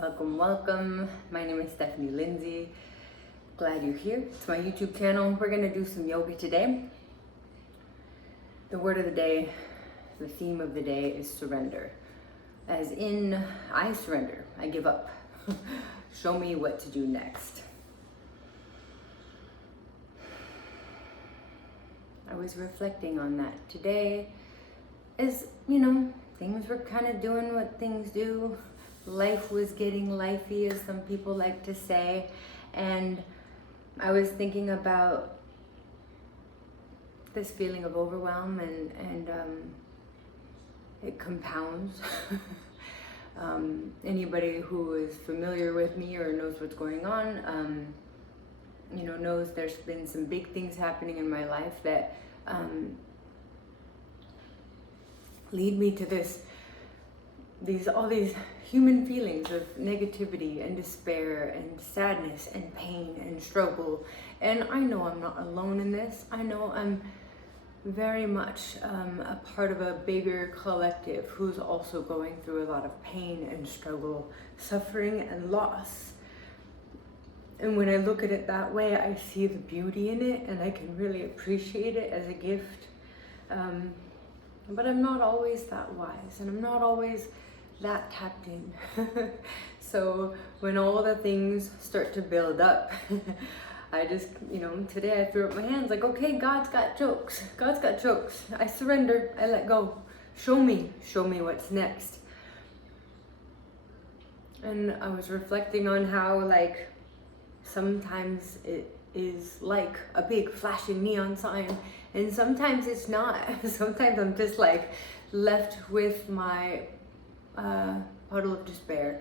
Welcome. My name is Stephani Lindsey. Glad you're here. It's my YouTube channel. We're gonna do some yoga today. The word of the day, the theme of the day is surrender. As in, I surrender, I give up. Show me what to do next. I was reflecting on that today. As things were kind of doing what things do. Life was getting lifey, as some people like to say, and I was thinking about this feeling of overwhelm, and it compounds. Anybody who is familiar with me or knows what's going on, knows there's been some big things happening in my life that lead me to all these human feelings of negativity and despair and sadness and pain and struggle. And I know I'm not alone in this. I know I'm very much a part of a bigger collective who's also going through a lot of pain and struggle, suffering and loss. And when I look at it that way, I see the beauty in it and I can really appreciate it as a gift. But I'm not always that wise, and I'm not always that tapped in. So when all the things start to build up, I just, today I threw up my hands like, okay, God's got jokes. God's got jokes. I surrender. I let go. Show me what's next. And I was reflecting on how, sometimes it is like a big flashing neon sign, and sometimes it's not. Sometimes I'm just left with my puddle of despair,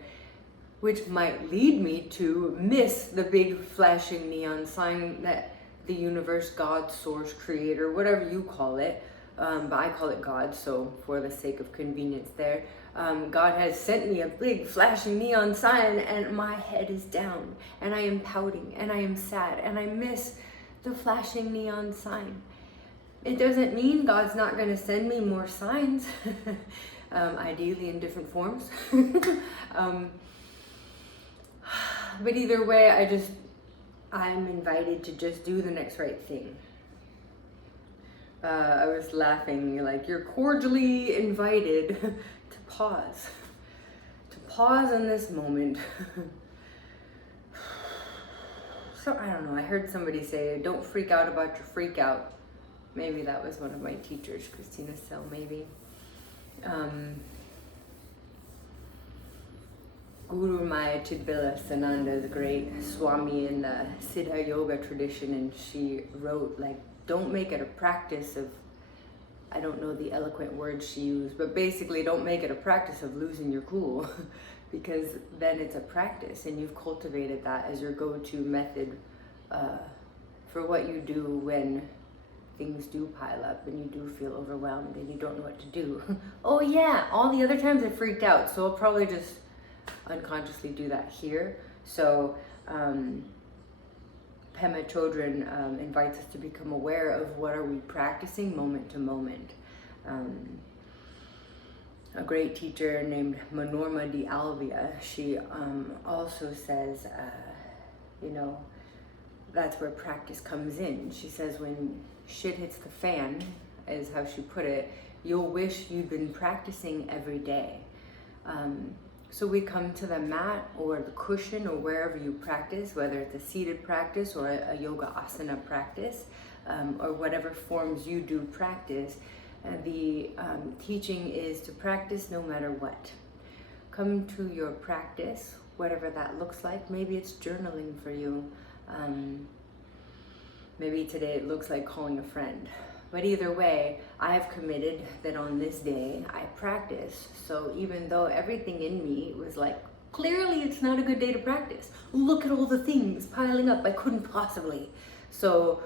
which might lead me to miss the big flashing neon sign that the universe, God, source, creator, whatever you call it, but I call it God, so for the sake of convenience there, God has sent me a big flashing neon sign, and my head is down, and I am pouting, and I am sad, and I miss the flashing neon sign. It doesn't mean God's not going to send me more signs, ideally in different forms. But either way, I'm invited to just do the next right thing. I was laughing, you're cordially invited to pause in this moment. So I don't know, I heard somebody say, don't freak out about your freak out. Maybe that was one of my teachers, Christina Sell, maybe. Guru Maya Chidbila Sananda is a great Swami in the Siddha Yoga tradition, and she wrote, don't make it a practice of, I don't know the eloquent words she used, but basically don't make it a practice of losing your cool, because then it's a practice and you've cultivated that as your go-to method for what you do when things do pile up and you do feel overwhelmed and you don't know what to do. Oh yeah, all the other times I freaked out, so I'll probably just unconsciously do that here. So Pema Chodron invites us to become aware of what are we practicing moment to moment. A great teacher named Manorma Di Alvia, she also says, that's where practice comes in. She says when shit hits the fan, is how she put it, you'll wish you'd been practicing every day. So we come to the mat or the cushion or wherever you practice, whether it's a seated practice or a yoga asana practice, or whatever forms you do practice. The teaching is to practice no matter what. Come to your practice, whatever that looks like. Maybe it's journaling for you. Maybe today it looks like calling a friend. But either way, I have committed that on this day I practice. So even though everything in me was clearly it's not a good day to practice. Look at all the things piling up, I couldn't possibly. So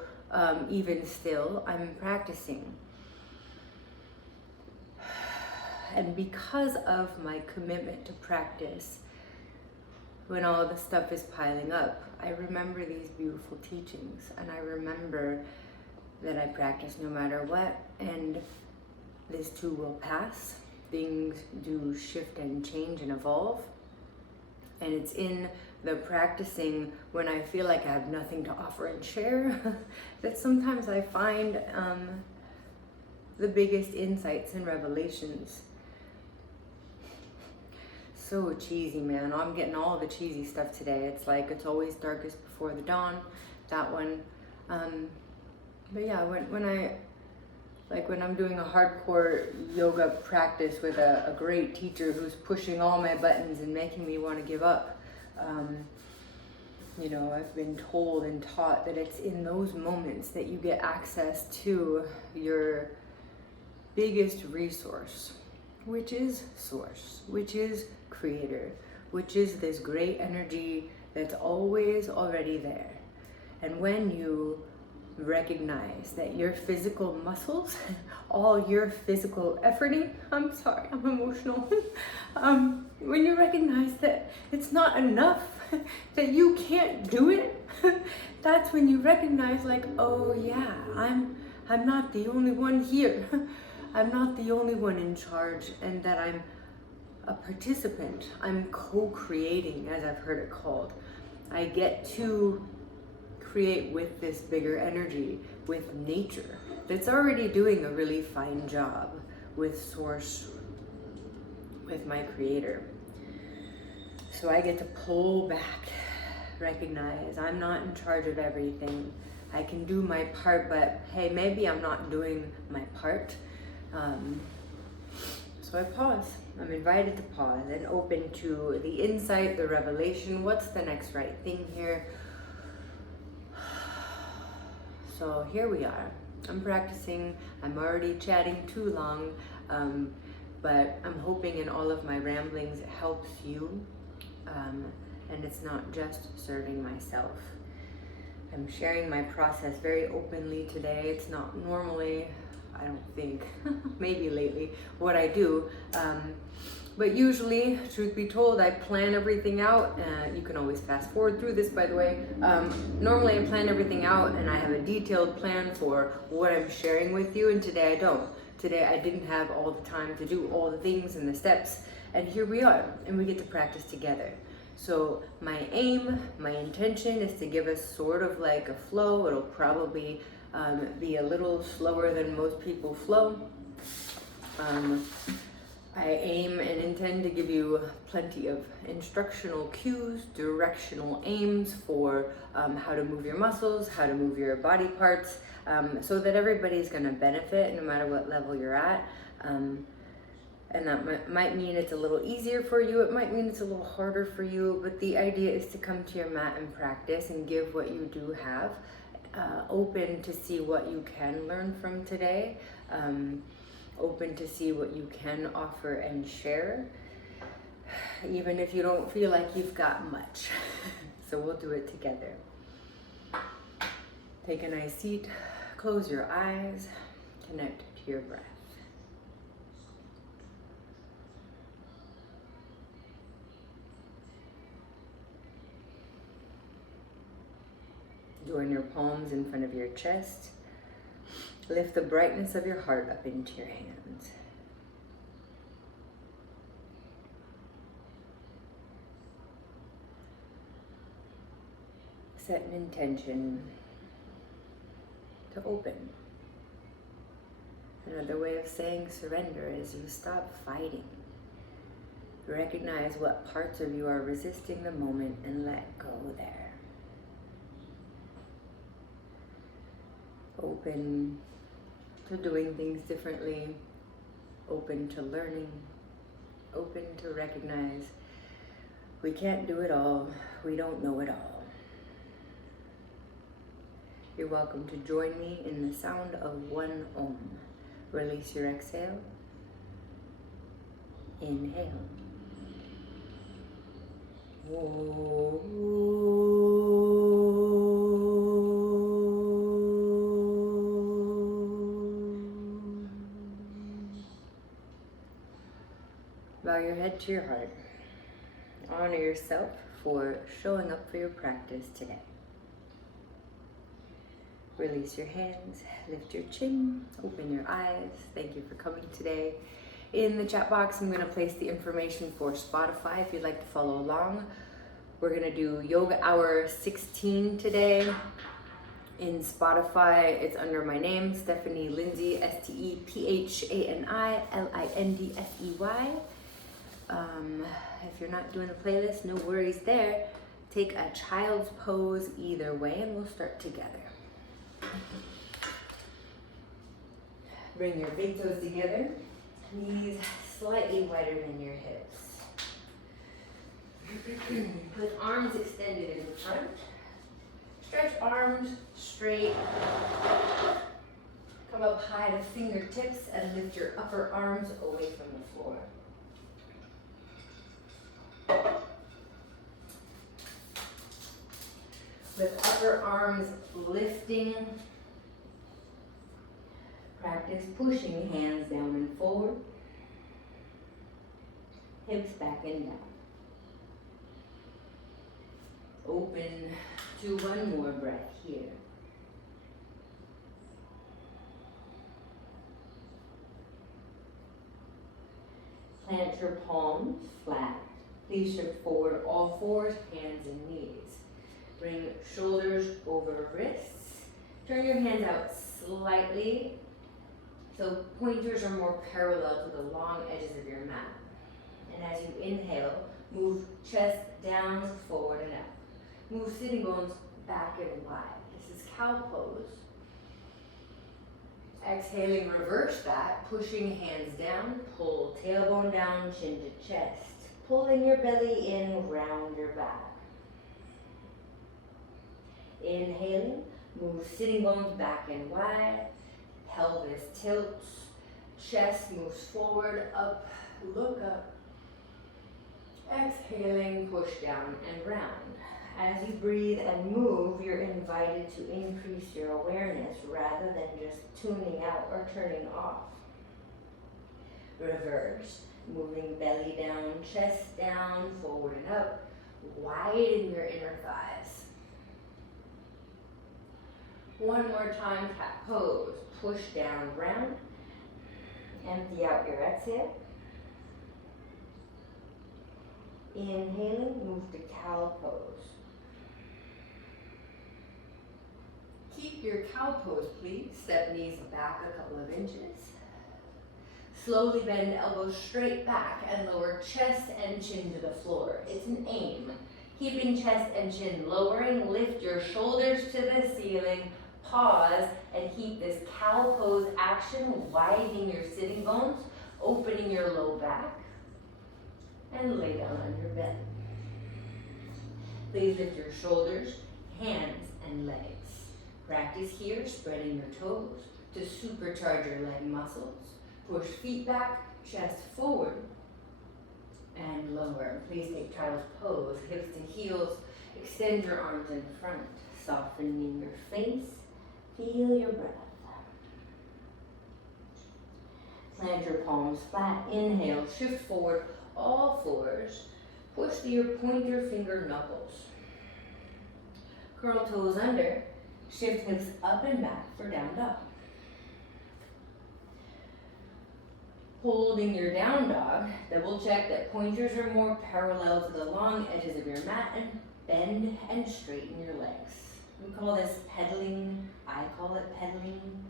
even still, I'm practicing. And because of my commitment to practice, when all the stuff is piling up, I remember these beautiful teachings, and I remember that I practice no matter what, and this too will pass. Things do shift and change and evolve. And it's in the practicing when I feel like I have nothing to offer and share that sometimes I find the biggest insights and revelations. So cheesy, man. I'm getting all the cheesy stuff today. It's like it's always darkest before the dawn, that one. But yeah, when I'm doing a hardcore yoga practice with a great teacher who's pushing all my buttons and making me want to give up, you know, I've been told and taught that it's in those moments that you get access to your biggest resource, which is source, which is creator, which is this great energy that's always already there. And when you recognize that your physical muscles, all your physical efforting, I'm sorry, I'm emotional. When you recognize that it's not enough, that you can't do it, that's when you recognize like, oh yeah, I'm not the only one here. I'm not the only one in charge, and that I'm a participant. I'm co-creating, as I've heard it called. I get to create with this bigger energy, with nature that's already doing a really fine job, with source, with my creator. So I get to pull back, recognize I'm not in charge of everything. I can do my part, but hey, maybe I'm not doing my part. So I pause. I'm invited to pause and open to the insight, the revelation. What's the next right thing here? So here we are. I'm practicing. I'm already chatting too long, but I'm hoping in all of my ramblings it helps you, and it's not just serving myself. I'm sharing my process very openly today. It's not normally, I don't think, maybe lately, what I do. But usually, truth be told, I plan everything out. You can always fast forward through this, by the way. Normally I plan everything out and I have a detailed plan for what I'm sharing with you, and today I don't. Today I didn't have all the time to do all the things and the steps, and here we are, and we get to practice together. So my aim, my intention is to give us sort of like a flow. It'll probably be a little slower than most people flow. I aim and intend to give you plenty of instructional cues, directional aims for how to move your muscles, how to move your body parts, so that everybody's going to benefit no matter what level you're at. And that might mean it's a little easier for you, it might mean it's a little harder for you, but the idea is to come to your mat and practice and give what you do have, open to see what you can learn from today, open to see what you can offer and share, even if you don't feel like you've got much. So we'll do it together. Take a nice seat, close your eyes, connect to your breath. Join your palms in front of your chest. Lift the brightness of your heart up into your hands. Set an intention to open. Another way of saying surrender is you stop fighting. Recognize what parts of you are resisting the moment and let go there. Open to doing things differently, open to learning, open to recognize we can't do it all, we don't know it all. You're welcome to join me in the sound of one Om. Release your exhale. Inhale. Bow your head to your heart. Honor yourself for showing up for your practice today. Release your hands, lift your chin, open your eyes. Thank you for coming today. In the chat box, I'm going to place the information for Spotify if you'd like to follow along. We're gonna do Yoga Hour 16 today. In Spotify, it's under my name, Stephani Lindsey, Stephani Lindsey. If you're not doing a playlist, no worries there. Take a child's pose either way and we'll start together. Bring your big toes together, knees slightly wider than your hips. With arms extended in front. Stretch arms straight. Come up high to fingertips and lift your upper arms away from the floor. With upper arms lifting, practice pushing hands down and forward, hips back and down. Open to one more breath here. Plant your palms flat. Please shift forward all fours, hands and knees. Bring shoulders over wrists. Turn your hands out slightly so pointers are more parallel to the long edges of your mat. And as you inhale, move chest down, forward and up. Move sitting bones back and wide. This is cow pose. Exhaling, reverse that, pushing hands down, pull tailbone down, chin to chest. Pulling your belly in, round your back. Inhaling, move sitting bones back and wide, pelvis tilts, chest moves forward, up, look up. Exhaling, push down and round. As you breathe and move, you're invited to increase your awareness rather than just tuning out or turning off. Reverse, moving belly down, chest down, forward and up. Widen your inner thighs. One more time, cat pose. Push down, round. Empty out your exhale. Inhaling, move to cow pose. Keep your cow pose, please. Step knees back a couple of inches. Slowly bend elbows straight back and lower chest and chin to the floor. It's an aim. Keeping chest and chin lowering, lift your shoulders to the ceiling, pause, and keep this cow pose action, widening your sitting bones, opening your low back, and lay down on your belly. Please lift your shoulders, hands, and legs. Practice here, spreading your toes to supercharge your leg muscles. Push feet back, chest forward, and lower. Please take child's pose, hips to heels. Extend your arms in front, softening your face. Feel your breath. Plant your palms flat. Inhale, shift forward, all fours. Push to your pointer finger knuckles. Curl toes under. Shift hips up and back for down dog. Holding your down dog, double check that pointers are more parallel to the long edges of your mat and bend and straighten your legs. We call this pedaling. I call it pedaling.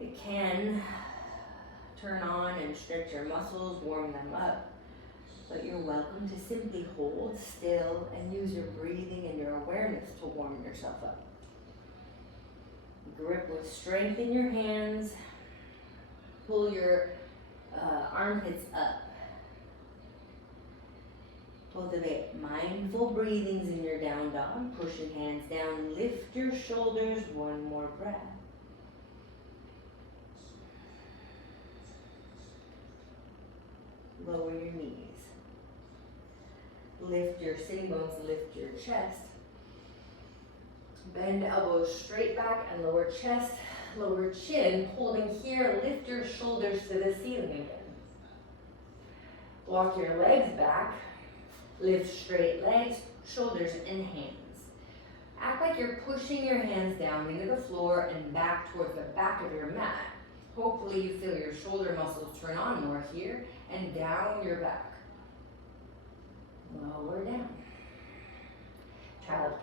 It can turn on and stretch your muscles, warm them up, but you're welcome to simply hold still and use your breathing and your awareness to warm yourself up. Grip with strength in your hands. Pull your armpits up. Cultivate mindful breathings in your down dog. Pushing hands down, lift your shoulders, one more breath. Lower your knees. Lift your sitting bones, lift your chest. Bend elbows straight back and lower chest, lower chin. Holding here, lift your shoulders to the ceiling again. Walk your legs back. Lift straight legs, shoulders, and hands. Act like you're pushing your hands down into the floor and back towards the back of your mat. Hopefully you feel your shoulder muscles turn on more here and down your back.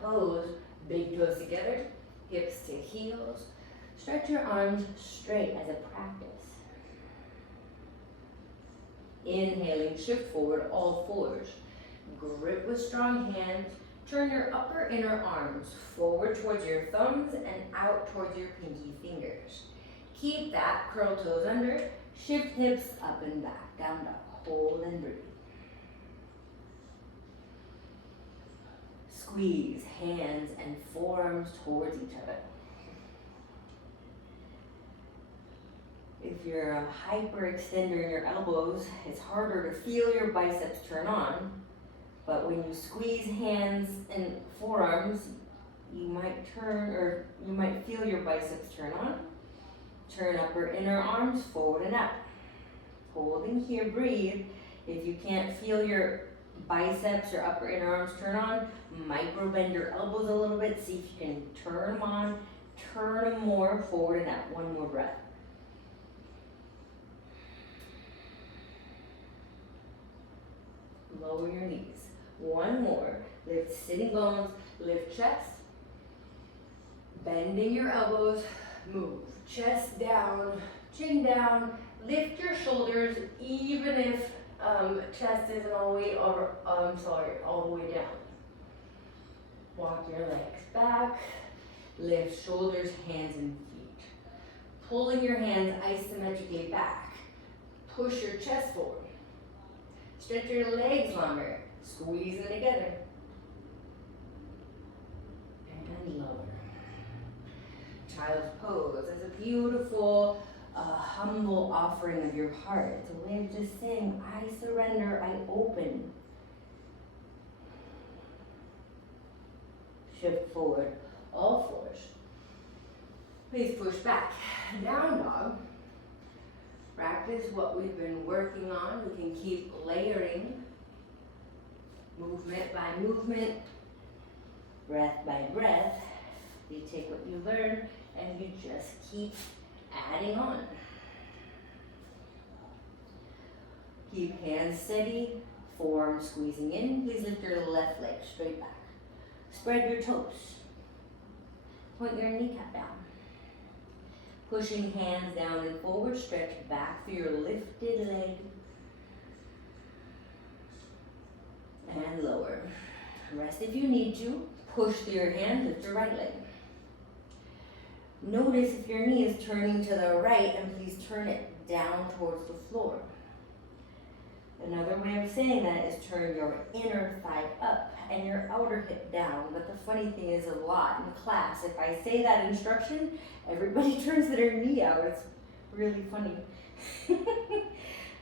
pose. Big toes together, hips to heels. Stretch your arms straight as a practice. Inhaling, shift forward, all fours. Grip with strong hands. Turn your upper inner arms forward towards your thumbs and out towards your pinky fingers. Keep that, curl toes under, shift hips up and back, down dog. Hold and breathe. Squeeze hands and forearms towards each other. If you're a hyperextender in your elbows, it's harder to feel your biceps turn on, but when you squeeze hands and forearms, you might feel your biceps turn on. Turn upper inner arms forward and out. Holding here, breathe. If you can't feel your biceps or upper inner arms turn on, micro bend your elbows a little bit. See if you can turn them on, turn them more forward and out. One more breath. Lower your knees. One more. Lift sitting bones, lift chest. Bending your elbows, move. Chest down, chin down. Lift your shoulders even if chest isn't all the way over, all the way down. Walk your legs back. Lift shoulders, hands and feet. Pulling your hands isometrically back. Push your chest forward. Stretch your legs longer. Squeeze them together. And lower. Child's pose is a beautiful, humble offering of your heart. It's a way of just saying, I surrender, I open. Shift forward, all fours. Please push back. Down dog. Practice what we've been working on. We can keep layering, movement by movement, breath by breath. You take what you learn and you just keep adding on. Keep hands steady, forearms squeezing in. Please lift your left leg straight back. Spread your toes. Point your kneecap down. Pushing hands down and forward, stretch back through your lifted leg. And lower. Rest if you need to. Push through your hand, lift your right leg. Notice if your knee is turning to the right, and please turn it down towards the floor. Another way of saying that is turn your inner thigh up and your outer hip down. But the funny thing is, a lot in class, if I say that instruction, everybody turns their knee out. It's really funny.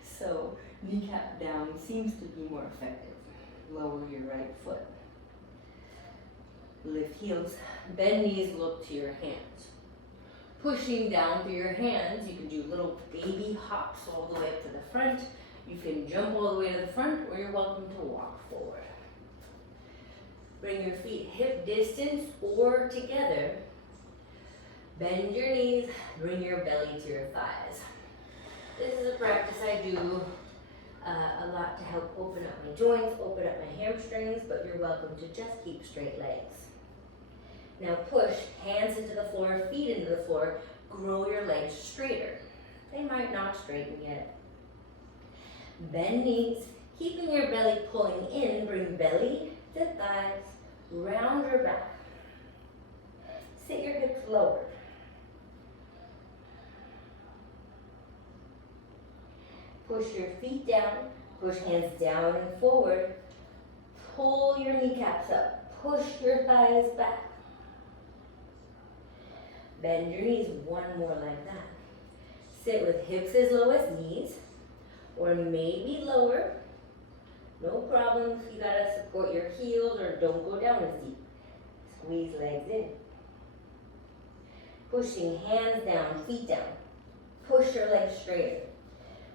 So kneecap down seems to be more effective. Lower your right foot. Lift heels. Bend knees, look to your hands. Pushing down through your hands, you can do little baby hops all the way up to the front. You can jump all the way to the front, or you're welcome to walk forward. Bring your feet hip distance or together. Bend your knees, bring your belly to your thighs. This is a practice I do a lot to help open up my joints, open up my hamstrings, but you're welcome to just keep straight legs. Now push hands into the floor, feet into the floor, grow your legs straighter. They might not straighten yet. Bend knees, keeping your belly pulling in, bring belly to thighs, round your back. Sit your hips lower. Push your feet down, push hands down and forward. Pull your kneecaps up, push your thighs back. Bend your knees one more like that. Sit with hips as low as knees, or maybe lower. No problem if you gotta support your heels or don't go down as deep. Squeeze legs in. Pushing hands down, feet down. Push your legs straighter.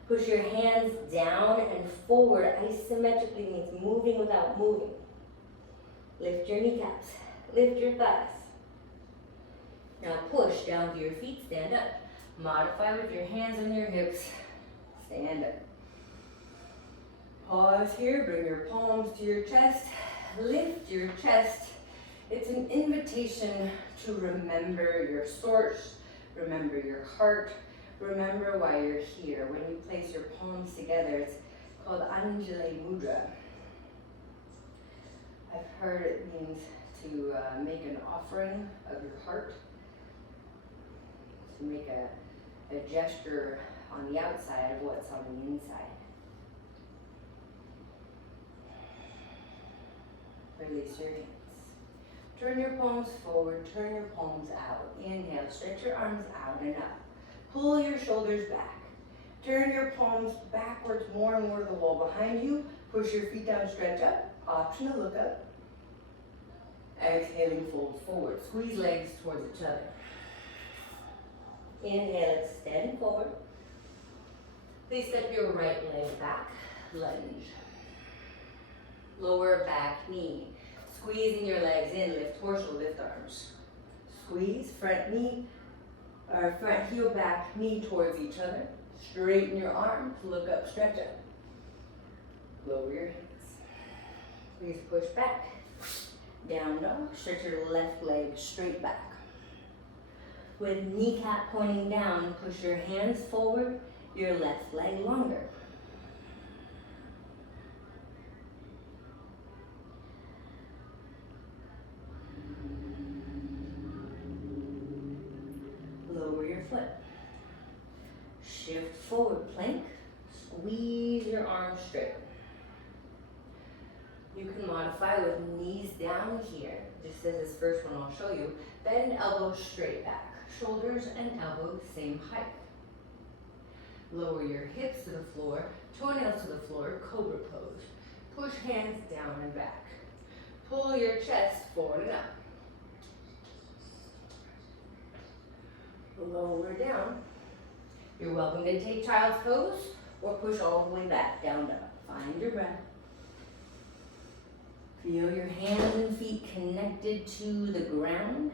Push your hands down and forward. Isometrically means moving without moving. Lift your kneecaps. Lift your thighs. Now push down to your feet, stand up. Modify with your hands on your hips. Stand up. Pause here, bring your palms to your chest. Lift your chest It's an invitation to remember your source, remember your heart, remember why you're here. When you place your palms together, it's called Anjali Mudra. I've heard it means to make an offering of your heart, to make a gesture on the outside of what's on the inside. Release your hands. Turn your palms forward, turn your palms out. Inhale, stretch your arms out and up. Pull your shoulders back. Turn your palms backwards more and more to the wall behind you. Push your feet down, stretch up. Optional look up. Exhaling, fold forward. Squeeze legs towards each other. Inhale, extend forward. Please step your right leg back. Lunge. Lower back knee. Squeezing your legs in, lift torso, lift arms. Squeeze, front knee, or front heel, back knee towards each other. Straighten your arms, look up, stretch up. Lower your hands. Please push back. Down dog, stretch your left leg straight back. With kneecap pointing down, push your hands forward, your left leg longer. Lower your foot. Shift forward, plank. Squeeze your arms straight. You can modify with knees down here, just as this first one I'll show you. Bend elbows straight back. Shoulders and elbows same height. Lower your hips to the floor, toenails to the floor, cobra pose. Push hands down and back. Pull your chest forward and up. Lower down. You're welcome to take child's pose or push all the way back, down dog. Find your breath. Feel your hands and feet connected to the ground.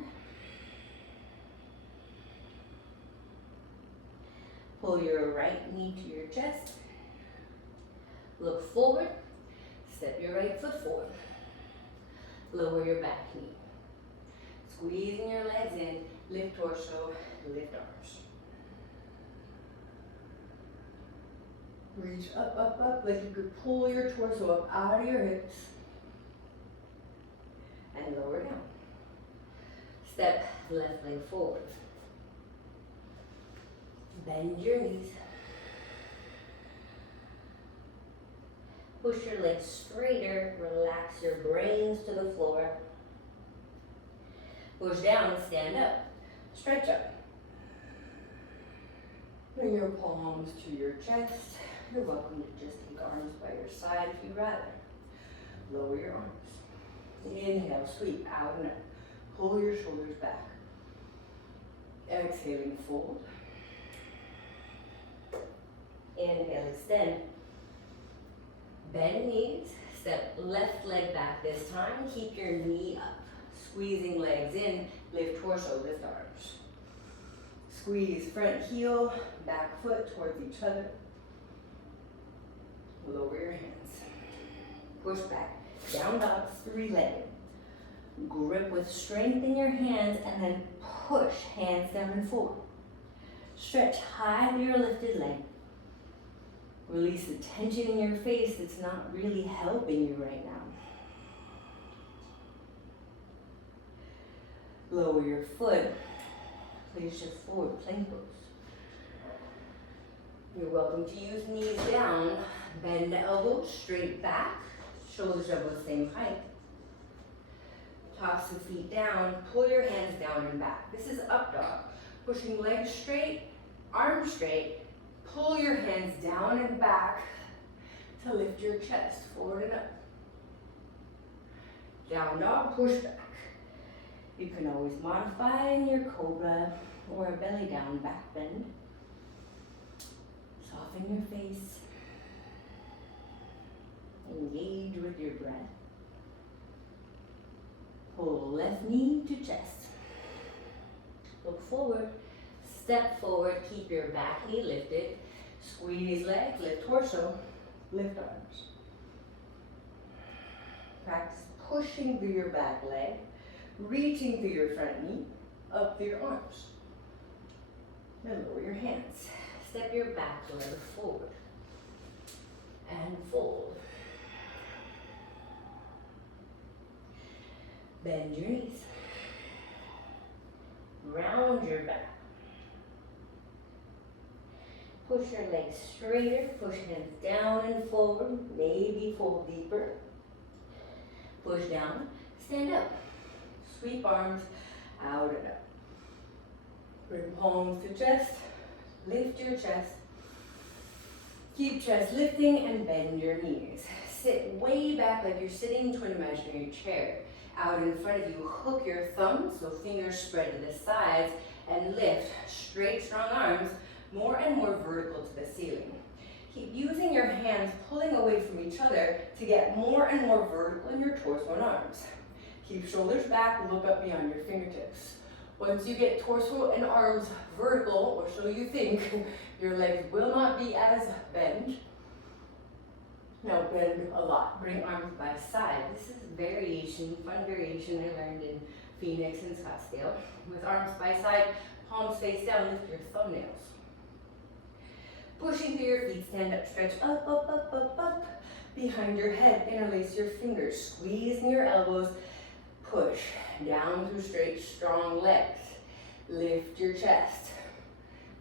Pull your right knee to your chest. Look forward. Step your right foot forward. Lower your back knee. Squeezing your legs in. Lift torso, lift arms. Reach up, up, up, like you could pull your torso up out of your hips. And lower down. Step left leg forward. Bend your knees. Push your legs straighter. Relax your brains to the floor. Push down, stand up. Stretch up. Bring your palms to your chest. You're welcome to just take arms by your side if you'd rather. Lower your arms. Inhale, sweep out and up. Pull your shoulders back. Exhaling, fold. Inhale, extend. Bend knees. Step left leg back this time. Keep your knee up. Squeezing legs in. Lift torso, lift arms. Squeeze front heel, back foot towards each other. Lower your hands. Push back. Down dog, three-legged. Grip with strength in your hands and then push hands down and forward. Stretch high through your lifted leg. Release the tension in your face that's not really helping you right now. Lower your foot. Please shift forward, plank pose. You're welcome to use knees down. Bend the elbows straight back. Shoulders are both same height. Toss the feet down. Pull your hands down and back. This is up dog. Pushing legs straight, arms straight. Pull your hands down and back to lift your chest forward and up. Down dog, push back. You can always modify in your cobra or a belly down back bend. Soften your face. Engage with your breath. Pull left knee to chest. Look forward. Step forward. Keep your back knee lifted. Squeeze legs. Lift torso. Lift arms. Practice pushing through your back leg. Reaching through your front knee, up through your arms. Then lower your hands. Step your back leg forward. And fold. Bend your knees. Round your back. Push your legs straighter. Push hands down and forward. Maybe fold deeper. Push down. Stand up. Sweep arms out and up. Bring palms to chest. Lift your chest. Keep chest lifting and bend your knees. Sit way back like you're sitting into an imaginary chair. Out in front of you, hook your thumbs, so fingers spread to the sides, and lift straight, strong arms, more and more vertical to the ceiling. Keep using your hands pulling away from each other to get more and more vertical in your torso and arms. Keep shoulders back, look up beyond your fingertips. Once you get torso and arms vertical, or so you think, your legs will not be as bent. Now bend a lot. Bring arms by side. This is variation, fun variation I learned in Phoenix and Scottsdale. With arms by side, palms face down, lift your thumbnails. Pushing through your feet, stand up, stretch up, up, up, up, up. Behind your head, interlace your fingers, squeezing your elbows. Push down through straight, strong legs. Lift your chest.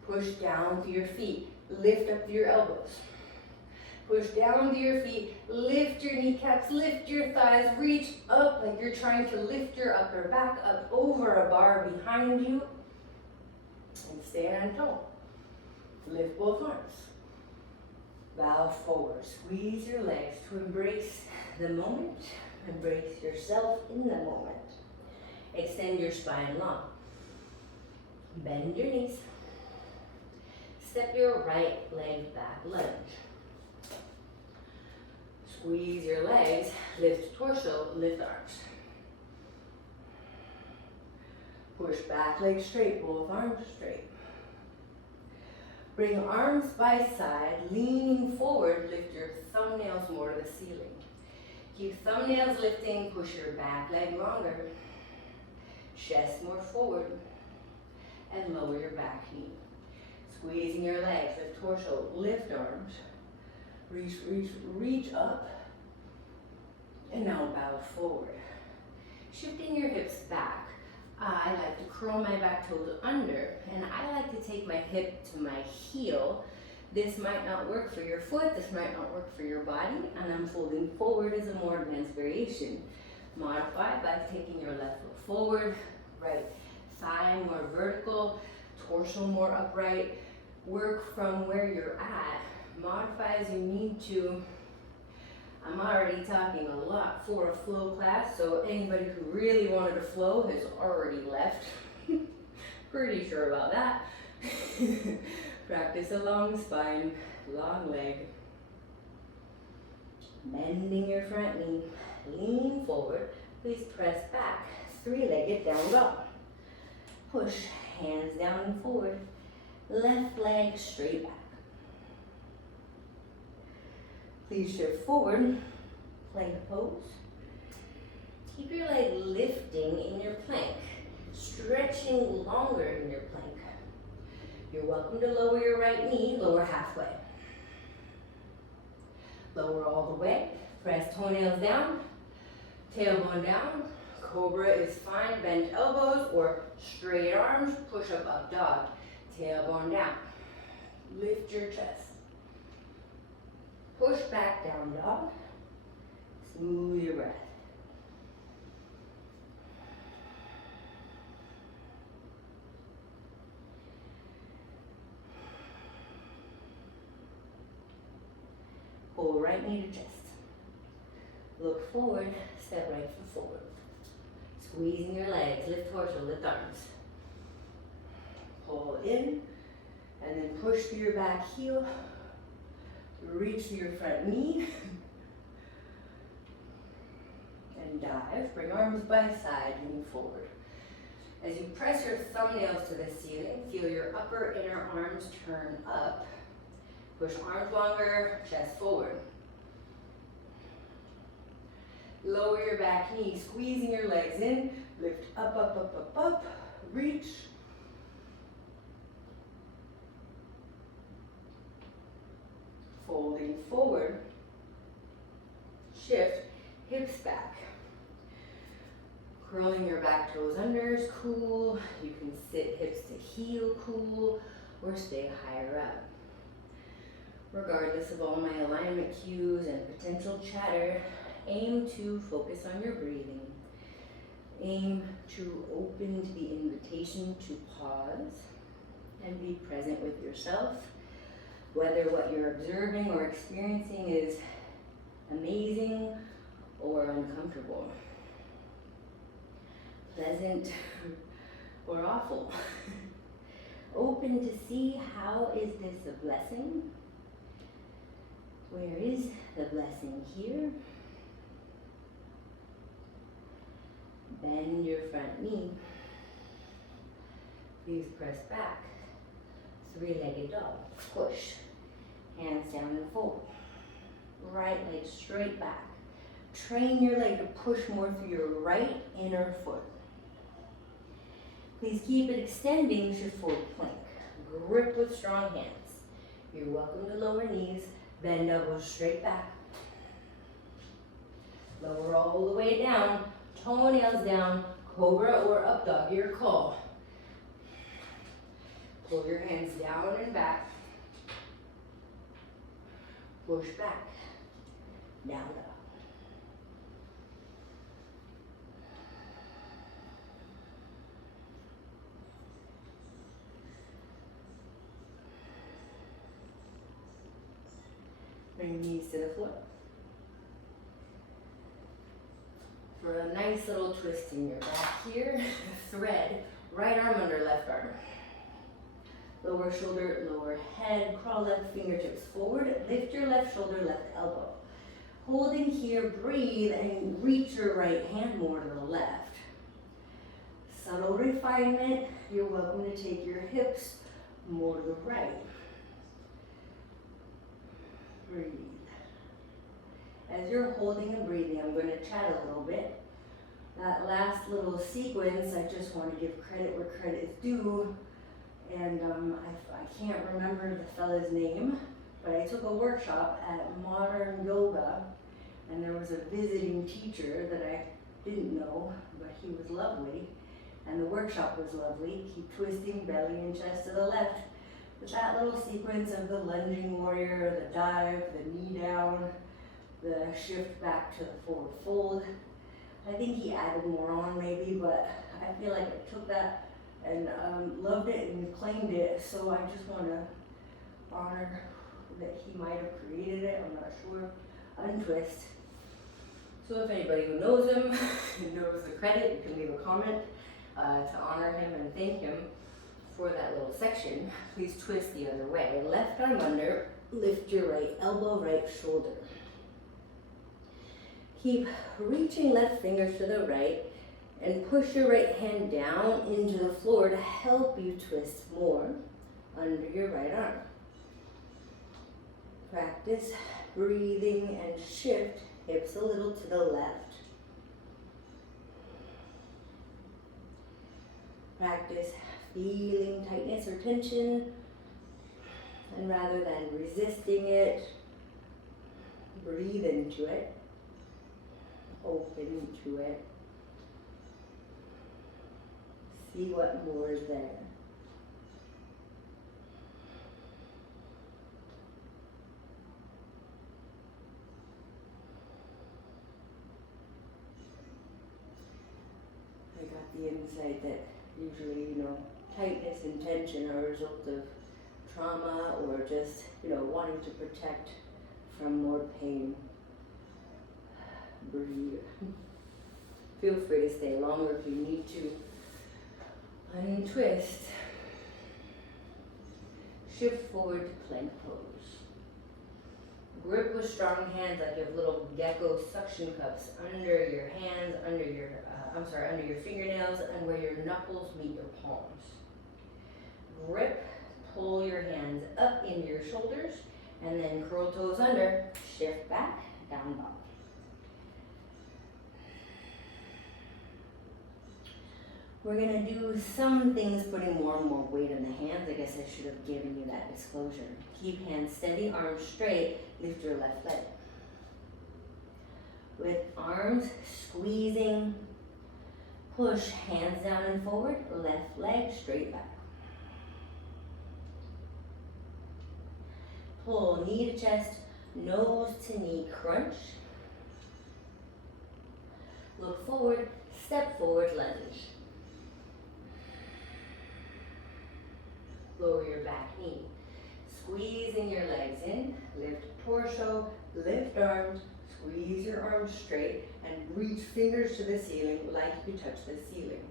Push down through your feet. Lift up through your elbows. Push down to your feet, lift your kneecaps, lift your thighs, reach up like you're trying to lift your upper back up over a bar behind you. And stand tall. Lift both arms. Bow forward, squeeze your legs to embrace the moment. Embrace yourself in the moment. Extend your spine long. Bend your knees. Step your right leg back, lunge. Squeeze your legs, lift torso, lift arms. Push back leg straight, both arms straight. Bring arms by side, leaning forward, lift your thumbnails more to the ceiling. Keep thumbnails lifting, push your back leg longer. Chest more forward, and lower your back knee. Squeezing your legs, lift torso, lift arms. Reach, reach, reach up, and now bow forward. Shifting your hips back, I like to curl my back toes under, and I like to take my hip to my heel. This might not work for your foot, this might not work for your body, and I'm folding forward as a more advanced variation. Modify by taking your left foot forward, right thigh more vertical, torso more upright. Work from where you're at. Modify as you need to. I'm already talking a lot for a flow class, so anybody who really wanted a flow has already left. Pretty sure about that. Practice a long spine, long leg. Bending your front knee, lean forward. Please press back, three-legged down dog. Push hands down and forward. Left leg straight back. Please shift forward, plank pose. Keep your leg lifting in your plank, stretching longer in your plank. You're welcome to lower your right knee, lower halfway. Lower all the way, press toenails down, tailbone down. Cobra is fine, bend elbows or straight arms, push up, up dog. Tailbone down, lift your chest. Push back down dog, smooth your breath. Pull right knee to chest. Look forward, step right foot forward. Squeezing your legs, lift torso, lift arms. Pull in, and then push through your back heel. Reach through your front knee. And dive. Bring arms by side, lean forward. As you press your thumbnails to the ceiling, feel your upper inner arms turn up. Push arms longer, chest forward. Lower your back knee, squeezing your legs in. Lift up, up, up, up, up. Reach. Folding forward. Shift, hips back. Curling your back toes under is cool. You can sit hips to heel, cool, or stay higher up. Regardless of all my alignment cues and potential chatter, aim to focus on your breathing. Aim to open to the invitation to pause and be present with yourself, whether what you're observing or experiencing is amazing or uncomfortable, pleasant or awful. Open to see, how is this a blessing? Where is the blessing here? Bend your front knee. Please press back. Three-legged dog. Push. Hands down and fold. Right leg straight back. Train your leg to push more through your right inner foot. Please keep it extending to full plank. Grip with strong hands. You're welcome to lower knees. Bend elbows straight back. Lower all the way down. Toenails down. Cobra or up dog, your call. Pull your hands down and back. Push back. Down dog. Bring knees to the floor. For a nice little twist in your back here, thread, right arm under left arm. Lower shoulder, lower head, crawl left fingertips forward, lift your left shoulder, left elbow. Holding here, breathe and reach your right hand more to the left. Subtle refinement, you're welcome to take your hips more to the right. Breathe. As you're holding and breathing, I'm going to chat a little bit. That last little sequence, I just want to give credit where credit is due. And I can't remember the fella's name, but I took a workshop at Modern Yoga, and there was a visiting teacher that I didn't know, but he was lovely, and the workshop was lovely. Keep twisting belly and chest to the left. But that little sequence of the lunging warrior, the dive, the knee down, the shift back to the forward fold. I think he added more on maybe, but I feel like I took that and loved it and claimed it. So I just want to honor that he might have created it. I'm not sure. Untwist. So if anybody who knows him knows the credit, you can leave a comment to honor him and thank him for that little section. Please twist the other way. Left arm under, lift your right elbow, right shoulder. Keep reaching left fingers to the right and push your right hand down into the floor to help you twist more under your right arm. Practice breathing and shift hips a little to the left. Practice feeling tightness or tension, and rather than resisting it, breathe into it, open to it, see what more is there. I got the insight that usually, tightness and tension are a result of trauma or just, wanting to protect from more pain. Breathe. Feel free to stay longer if you need to. Untwist. Shift forward to plank pose. Grip with strong hands like you have little gecko suction cups under your hands, under your fingernails, and where your knuckles meet your palms. Grip, pull your hands up into your shoulders, and then curl toes under, shift back, down dog. We're gonna do some things putting more and more weight in the hands. I guess I should have given you that disclosure. Keep hands steady, arms straight, lift your left leg. With arms squeezing, push hands down and forward, left leg straight back. Pull knee to chest, nose to knee crunch. Look forward, step forward, lunge. Lower your back knee. Squeezing your legs in, lift torso, lift arms, squeeze your arms straight, and reach fingers to the ceiling like you touch the ceiling.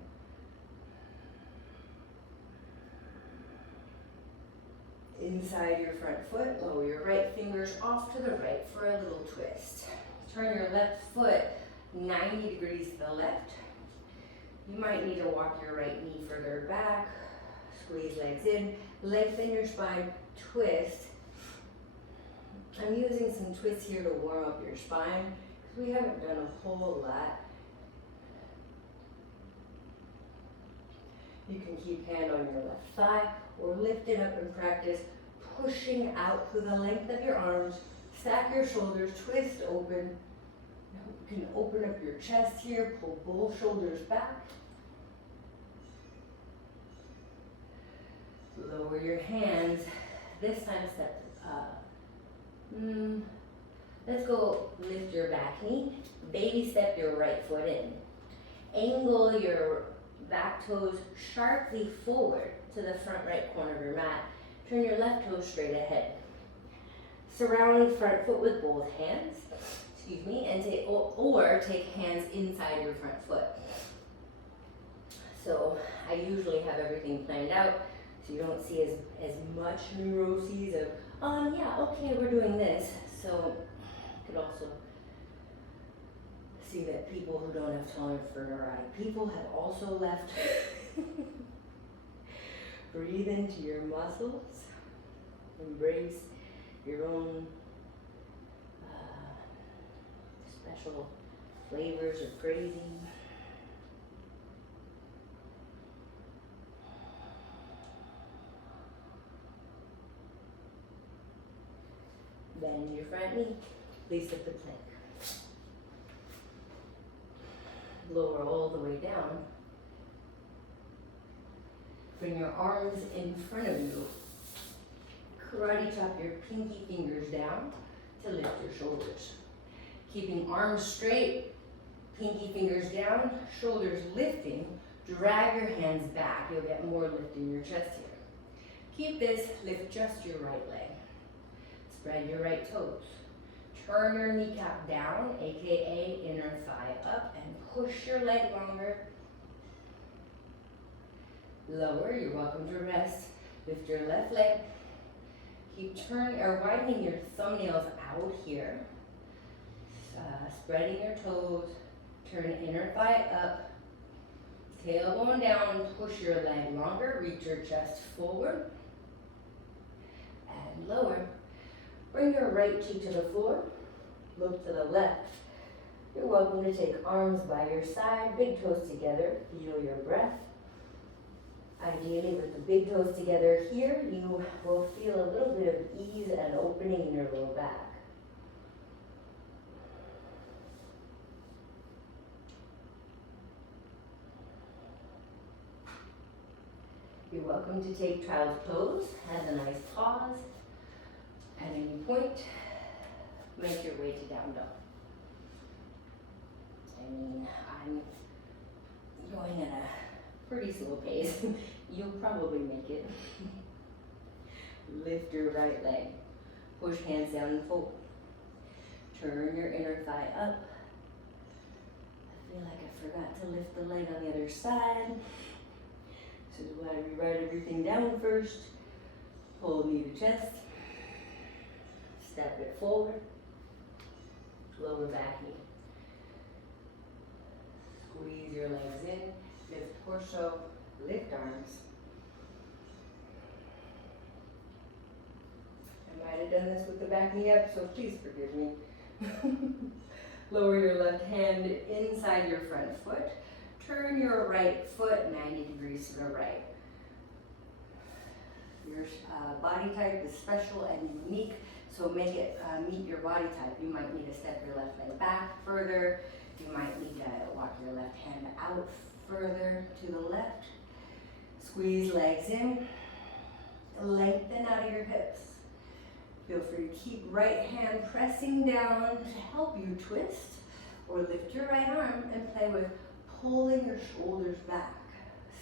Inside your front foot, lower your right fingers off to the right for a little twist. Turn your left foot 90 degrees to the left. You might need to walk your right knee further back. Squeeze legs in, lengthen your spine, twist. I'm using some twists here to warm up your spine because we haven't done a whole lot. You can keep hand on your left thigh or lift it up and practice pushing out through the length of your arms. Stack your shoulders, twist open. You can open up your chest here, pull both shoulders back. Lower your hands. This time step up. Let's go lift your back knee. Baby step your right foot in. Angle your back toes sharply forward to the front right corner of your mat. Turn your left toe straight ahead. Surround front foot with both hands. Excuse me, and take hands inside your front foot. So I usually have everything planned out so you don't see as much neuroses of, yeah, okay, we're doing this. So you could also see that people who don't have tolerance for neurotic people have also left. Breathe into your muscles. Embrace your own special flavors of phrasing. Bend your front knee, release up the plank. Lower all the way down. Bring your arms in front of you. Karate chop your pinky fingers down to lift your shoulders. Keeping arms straight, pinky fingers down, shoulders lifting. Drag your hands back. You'll get more lift in your chest here. Keep this, lift just your right leg. Spread your right toes. Turn your kneecap down, aka inner thigh up, and push your leg longer. Lower, you're welcome to rest. Lift your left leg. Keep widening your thumbnails out here. Spreading your toes. Turn inner thigh up. Tailbone down, push your leg longer. Reach your chest forward. And lower. Bring your right cheek to the floor. Look to the left. You're welcome to take arms by your side, big toes together. Feel your breath. Ideally, with the big toes together here, you will feel a little bit of ease and opening in your low back. You're welcome to take child's pose. Has a nice pause. At any point, make your way to down dog. I'm going at a pretty slow pace. You'll probably make it. Lift your right leg. Push hands down and forward. Turn your inner thigh up. I feel like I forgot to lift the leg on the other side. This is why we write everything down first. Pull knee to chest. Step it forward. Lower back knee. Squeeze your legs in. Lift torso. Lift arms. I might have done this with the back knee up, so please forgive me. Lower your left hand inside your front foot. Turn your right foot 90 degrees to the right. Your body type is special and unique, so make it meet your body type. You might need to step your left leg back further. You might need to walk your left hand out further to the left. Squeeze legs in. Lengthen out of your hips. Feel free to keep right hand pressing down to help you twist, or lift your right arm and play with pulling your shoulders back.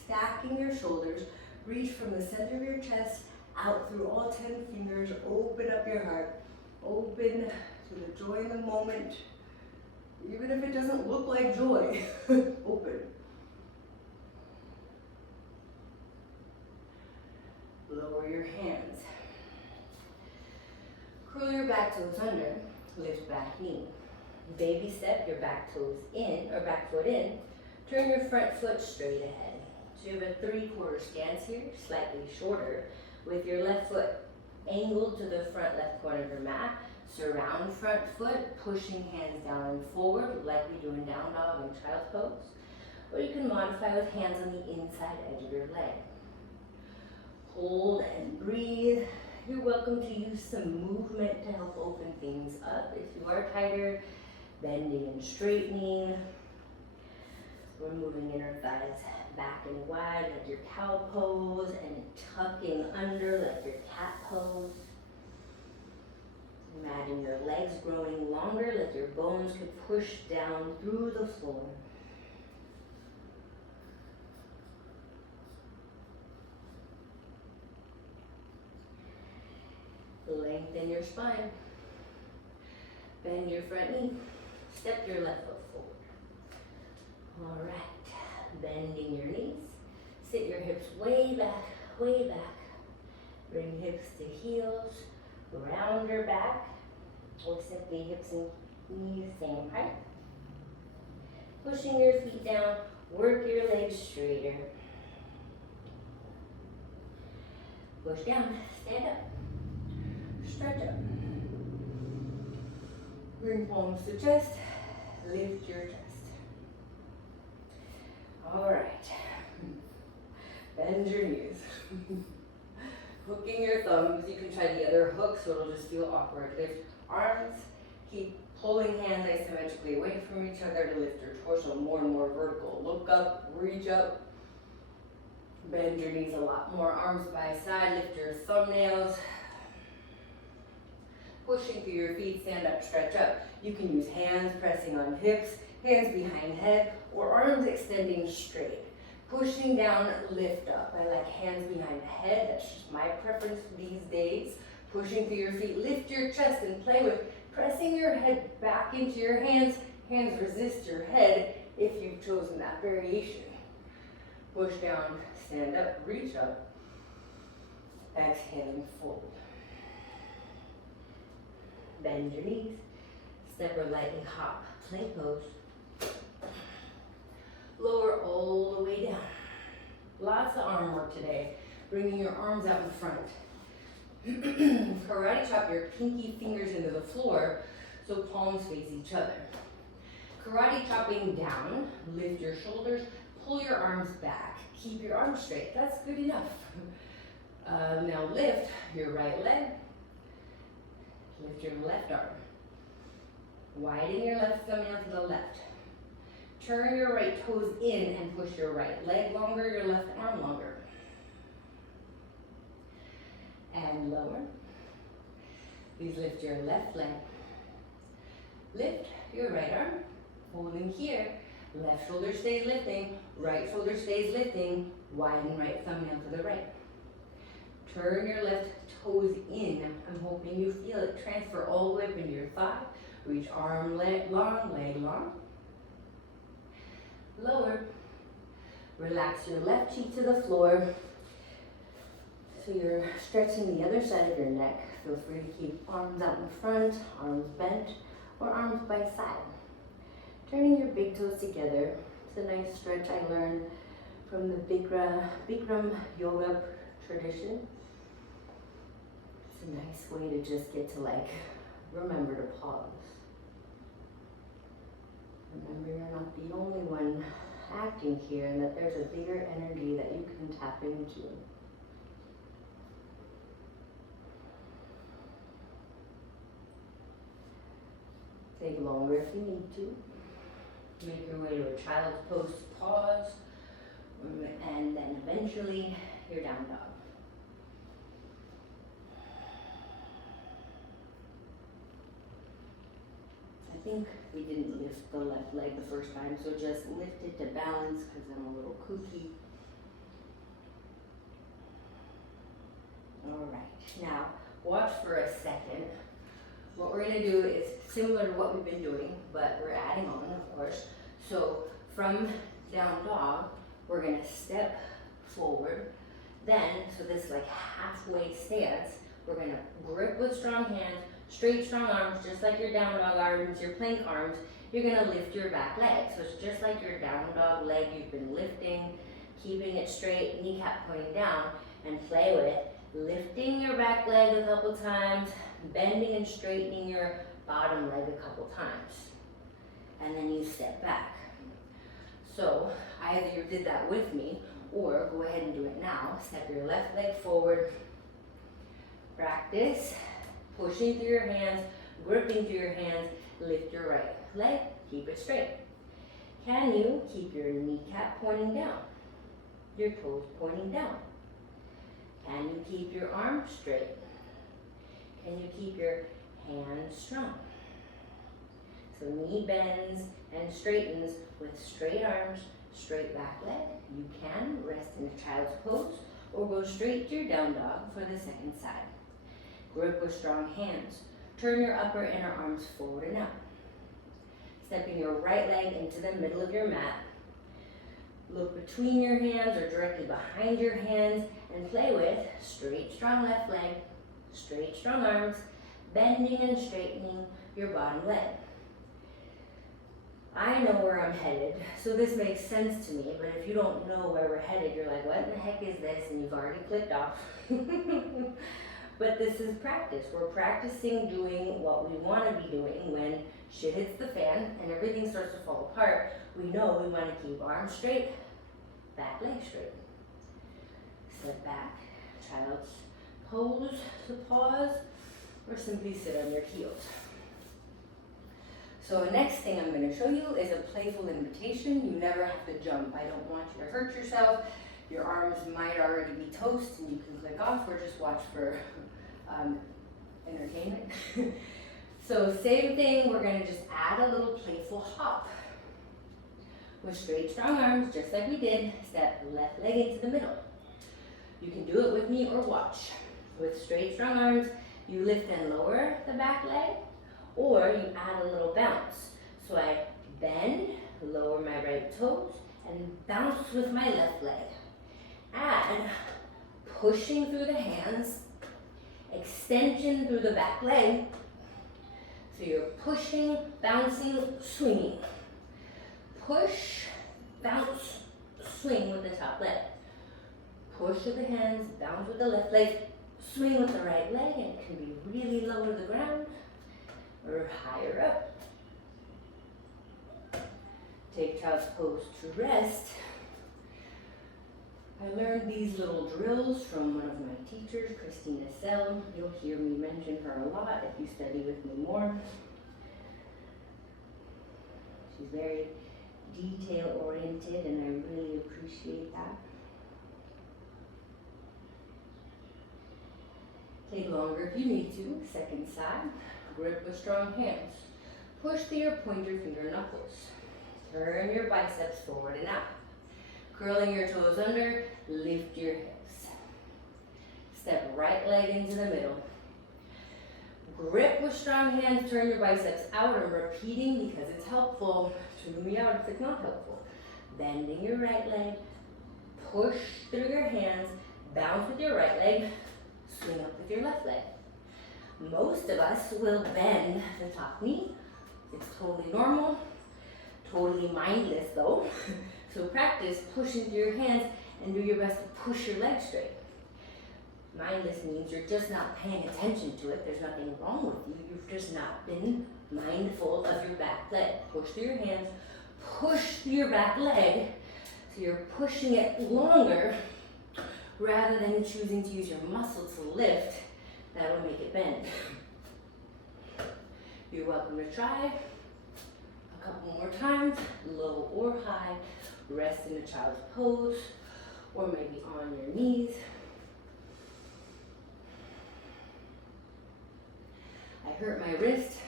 Stacking your shoulders. Reach from the center of your chest out through all 10 fingers. Open up your heart. Open to the joy in the moment. Even if it doesn't look like joy, open. Lower your hands. Curl your back toes under. Lift back knee. Baby step your back toes in, or back foot in. Turn your front foot straight ahead. So you have a 3/4 stance here, slightly shorter, with your left foot angled to the front left corner of your mat. Surround front foot, pushing hands down and forward like we do in down dog and child's pose. Or you can modify with hands on the inside edge of your leg. Hold and breathe. You're welcome to use some movement to help open things up. If you are tighter, bending and straightening. We're moving inner thighs back and wide like your cow pose, and tucking under like your cat pose. Imagine your legs growing longer, like your bones could push down through the floor. Lengthen your spine. Bend your front knee. Step your left foot forward. All right. Bending your knees. Sit your hips way back, way back. Bring hips to heels. Round your back. Or simply hips and knees same height. Pushing your feet down. Work your legs straighter. Push down. Stand up. Stretch up. Bring palms to chest. Lift your chest. All right. Bend your knees. Hooking your thumbs. You can try the other hook so it'll just feel awkward. Lift arms. Keep pulling hands asymmetrically away from each other to lift your torso more and more vertical. Look up, reach up. Bend your knees a lot more. Arms by side. Lift your thumbnails. Pushing through your feet, stand up, stretch up. You can use hands pressing on hips, hands behind head, or arms extending straight. Pushing down, lift up. I like hands behind the head. That's just my preference these days. Pushing through your feet, lift your chest and play with pressing your head back into your hands. Hands resist your head if you've chosen that variation. Push down, stand up, reach up. Exhaling, fold. Bend your knees, step or lightly hop, plank pose. Lower all the way down. Lots of arm work today. Bringing your arms out in front. Karate chop your pinky fingers into the floor so palms face each other. Karate chopping down, lift your shoulders, pull your arms back. Keep your arms straight, that's good enough. Now lift your right leg. Lift your left arm. Widen your left thumbnail to the left. Turn your right toes in and push your right leg longer, your left arm longer. And lower. Please lift your left leg. Lift your right arm. Holding here. Left shoulder stays lifting. Right shoulder stays lifting. Widen right thumbnail to the right. Turn your left toes in. I'm hoping you feel it transfer all the way up into your thigh. Reach arm, leg long, leg long. Lower. Relax your left cheek to the floor. So you're stretching the other side of your neck. Feel free to keep arms out in front, arms bent, or arms by side. Turning your big toes together. It's a nice stretch I learned from the Bikram yoga tradition. It's a nice way to just get to remember to pause. Remember you're not the only one acting here and that there's a bigger energy that you can tap into. Take longer if you need to. Make your way to a child's pose to pause, and then eventually your down dog. I think we didn't lift the left leg the first time, so just lift it to balance because I'm a little kooky. All right, now watch for a second. What we're gonna do is similar to what we've been doing, but we're adding on, of course. So from down dog, we're gonna step forward. Then, so this like halfway stance, we're gonna grip with strong hands, straight strong arms, just like your down dog arms, your plank arms. You're gonna lift your back leg. So it's just like your down dog leg you've been lifting, keeping it straight, kneecap pointing down, and play with lifting your back leg a couple times, bending and straightening your bottom leg a couple times. And then you step back. So either you did that with me, or go ahead and do it now. Step your left leg forward. Practice pushing through your hands, gripping through your hands, lift your right leg, keep it straight. Can you keep your kneecap pointing down, your toes pointing down? Can you keep your arms straight? Can you keep your hands strong? So knee bends and straightens with straight arms, straight back leg. You can rest in a child's pose or go straight to your down dog for the second side. Grip with strong hands. Turn your upper inner arms forward and out. Stepping your right leg into the middle of your mat. Look between your hands or directly behind your hands and play with straight, strong left leg, straight, strong arms, bending and straightening your bottom leg. I know where I'm headed, so this makes sense to me, but if you don't know where we're headed, you're like, what in the heck is this? And you've already clicked off. But this is practice. We're practicing doing what we want to be doing when shit hits the fan and everything starts to fall apart. We know we want to keep arms straight, back leg straight. Step back, child's pose to pause, or simply sit on your heels. So the next thing I'm going to show you is a playful invitation. You never have to jump. I don't want you to hurt yourself. Your arms might already be toast and you can click off or just watch for entertainment. So same thing, we're going to just add a little playful hop. With straight strong arms, just like we did, step left leg into the middle. You can do it with me or watch. With straight strong arms, you lift and lower the back leg, or you add a little bounce. So I bend, lower my right toes, and bounce with my left leg. Add pushing through the hands, extension through the back leg. So you're pushing, bouncing, swinging. Push, bounce, swing with the top leg. Push with the hands, bounce with the left leg, swing with the right leg, and it can be really low to the ground or higher up. Take child's pose to rest. I learned these little drills from one of my teachers, Christina Sell. You'll hear me mention her a lot if you study with me more. She's very detail oriented and I really appreciate that. Take longer if you need to. Second side, grip with strong hands. Push through your pointer finger knuckles. Turn your biceps forward and out. Curling your toes under, lift your hips. Step right leg into the middle. Grip with strong hands, turn your biceps out. I'm repeating because it's helpful. Tune me out if it's not helpful. Bending your right leg, push through your hands, bounce with your right leg, swing up with your left leg. Most of us will bend the top knee. It's totally normal, totally mindless though. So practice pushing through your hands and do your best to push your legs straight. Mindless means you're just not paying attention to it. There's nothing wrong with you. You've just not been mindful of your back leg. Push through your hands, push through your back leg, So you're pushing it longer rather than choosing to use your muscle to lift. That'll make it bend. You're welcome to try a couple more times, low or high. Rest in a child's pose, or maybe on your knees. I hurt my wrist